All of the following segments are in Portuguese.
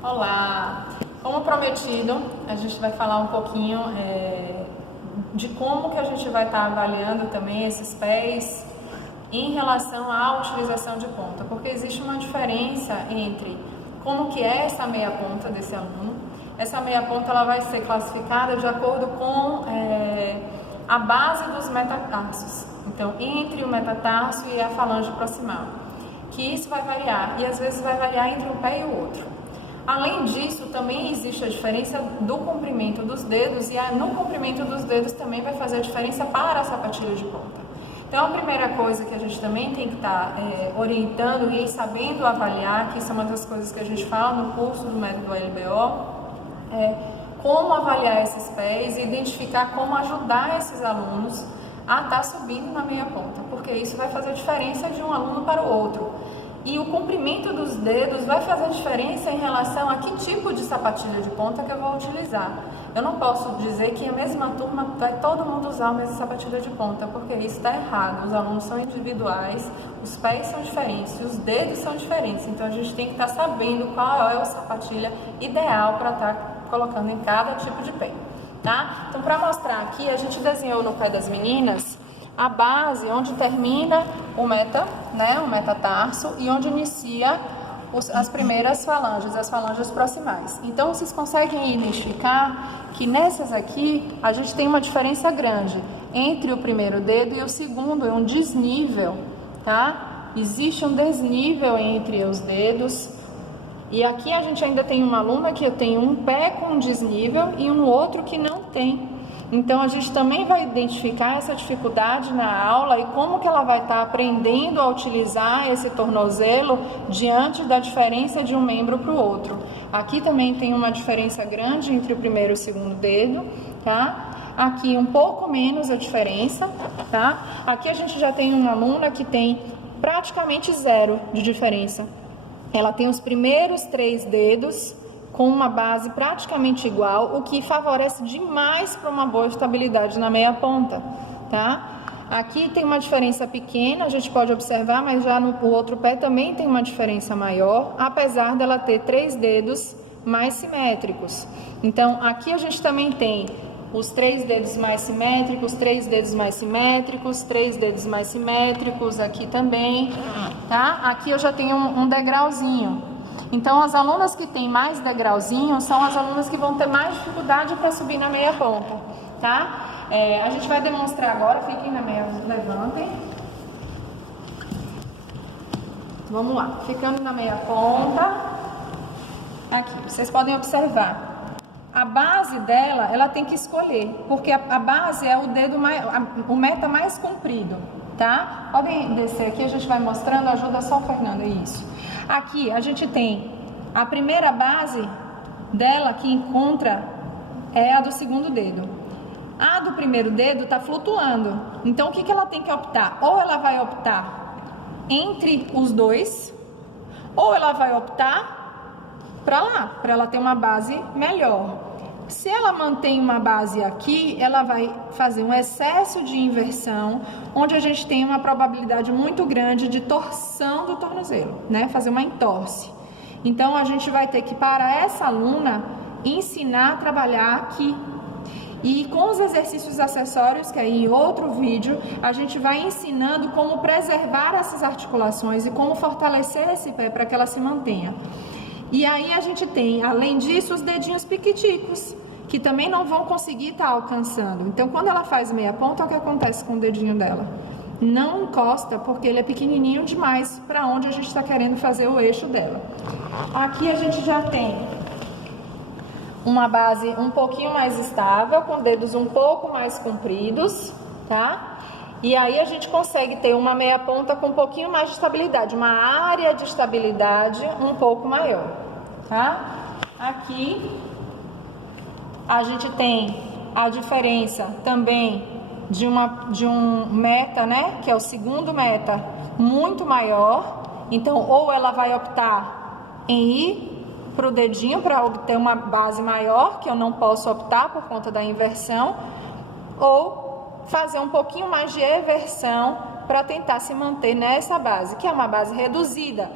Olá! Como prometido, a gente vai falar um pouquinho de como que a gente vai estar avaliando também esses pés em relação à utilização de ponta, porque existe uma diferença entre como que é essa meia ponta desse aluno. Essa meia ponta ela vai ser classificada de acordo com a base dos metatarsos, então entre o metatarso e a falange proximal, que isso vai variar e às vezes vai variar entre um pé e o outro. Além disso, também existe a diferença do comprimento dos dedos e no comprimento dos dedos também vai fazer a diferença para a sapatilha de ponta. Então, a primeira coisa que a gente também tem que estar orientando e sabendo avaliar, que isso é uma das coisas que a gente fala no curso do método LBO, é como avaliar esses pés e identificar como ajudar esses alunos a estar subindo na meia ponta, porque isso vai fazer a diferença de um aluno para o outro. E o comprimento dos dedos vai fazer diferença em relação a que tipo de sapatilha de ponta que eu vou utilizar. Eu não posso dizer que a mesma turma vai todo mundo usar a mesma sapatilha de ponta, porque isso está errado. Os alunos são individuais, os pés são diferentes, os dedos são diferentes. Então a gente tem que estar sabendo qual é a sapatilha ideal para estar colocando em cada tipo de pé, tá? Então, para mostrar aqui, a gente desenhou no pé das meninas a base onde termina o metatarso e onde inicia as primeiras falanges, as falanges proximais. Então, vocês conseguem identificar que nessas aqui a gente tem uma diferença grande entre o primeiro dedo e o segundo, é um desnível, tá? Existe um desnível entre os dedos. E aqui a gente ainda tem uma aluna que tem um pé com desnível e um outro que não tem. Então, a gente também vai identificar essa dificuldade na aula e como que ela vai estar aprendendo a utilizar esse tornozelo diante da diferença de um membro para o outro. Aqui também tem uma diferença grande entre o primeiro e o segundo dedo, tá? Aqui um pouco menos a diferença, tá? Aqui a gente já tem uma aluna que tem praticamente zero de diferença. Ela tem os primeiros 3 dedos com uma base praticamente igual, o que favorece demais para uma boa estabilidade na meia ponta, tá? Aqui tem uma diferença pequena, a gente pode observar, mas já no outro pé também tem uma diferença maior, apesar dela ter 3 dedos mais simétricos. Então, aqui a gente também tem os 3 dedos mais simétricos, 3 dedos mais simétricos, 3 dedos mais simétricos, aqui também, tá? Aqui eu já tenho um degrauzinho. Então, as alunas que têm mais degrauzinho são as alunas que vão ter mais dificuldade para subir na meia ponta, tá? A gente vai demonstrar agora, fiquem na meia, levantem. Vamos lá, ficando na meia ponta, aqui, vocês podem observar. A base dela, ela tem que escolher, porque a base é o dedo o meta mais comprido, tá? Podem descer aqui, a gente vai mostrando, ajuda só o Fernando, isso. Aqui a gente tem a primeira base dela que encontra é a do segundo dedo. A do primeiro dedo está flutuando. Então o que ela tem que optar? Ou ela vai optar entre os dois, ou ela vai optar para lá, para ela ter uma base melhor. Se ela mantém uma base aqui, ela vai fazer um excesso de inversão, onde a gente tem uma probabilidade muito grande de torção do tornozelo, né? Fazer uma entorse. Então, a gente vai ter que, para essa aluna, ensinar a trabalhar aqui. E com os exercícios acessórios, que aí em outro vídeo, a gente vai ensinando como preservar essas articulações e como fortalecer esse pé para que ela se mantenha. E aí a gente tem, além disso, os dedinhos piquiticos, que também não vão conseguir estar alcançando. Então, quando ela faz meia ponta, o que acontece com o dedinho dela? Não encosta, porque ele é pequenininho demais para onde a gente está querendo fazer o eixo dela. Aqui a gente já tem uma base um pouquinho mais estável, com dedos um pouco mais compridos, tá? E aí a gente consegue ter uma meia ponta com um pouquinho mais de estabilidade, uma área de estabilidade um pouco maior, tá? Aqui a gente tem a diferença também de um meta, né? Que é o segundo meta, muito maior. Então, ou ela vai optar em ir para o dedinho para obter uma base maior, que eu não posso optar por conta da inversão, ou fazer um pouquinho mais de eversão para tentar se manter nessa base, que é uma base reduzida.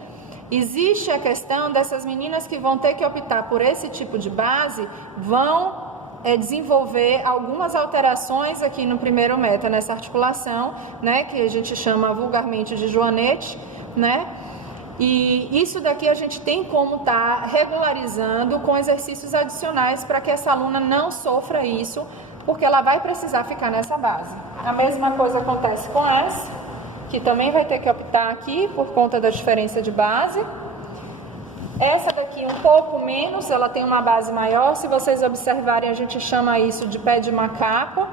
Existe a questão dessas meninas que vão ter que optar por esse tipo de base, vão desenvolver algumas alterações aqui no primeiro meta, nessa articulação, né, que a gente chama vulgarmente de joanete, né? E isso daqui a gente tem como estar regularizando com exercícios adicionais para que essa aluna não sofra isso, porque ela vai precisar ficar nessa base. A mesma coisa acontece com essa, que também vai ter que optar aqui por conta da diferença de base. Essa daqui um pouco menos, ela tem uma base maior. Se vocês observarem, a gente chama isso de pé de macaco,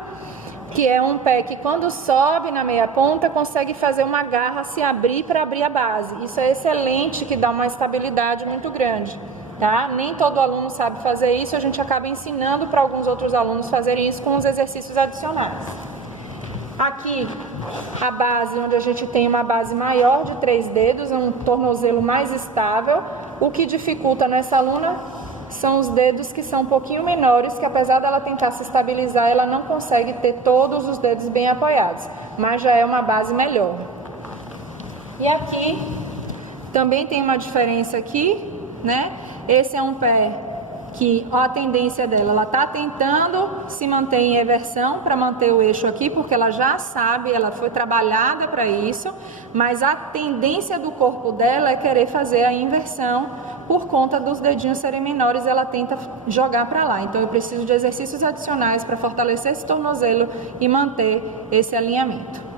que é um pé que quando sobe na meia ponta, consegue fazer uma garra se abrir para abrir a base. Isso é excelente, que dá uma estabilidade muito grande, tá? Nem todo aluno sabe fazer isso, a gente acaba ensinando para alguns outros alunos fazerem isso com os exercícios adicionais. Aqui, a base, onde a gente tem uma base maior de 3 dedos, um tornozelo mais estável. O que dificulta nessa aluna são os dedos que são um pouquinho menores, que apesar dela tentar se estabilizar, ela não consegue ter todos os dedos bem apoiados, mas já é uma base melhor. E aqui, também tem uma diferença aqui, né? Esse é um pé que a tendência dela, ela está tentando se manter em eversão para manter o eixo aqui, porque ela já sabe, ela foi trabalhada para isso, mas a tendência do corpo dela é querer fazer a inversão por conta dos dedinhos serem menores, ela tenta jogar para lá. Então eu preciso de exercícios adicionais para fortalecer esse tornozelo e manter esse alinhamento.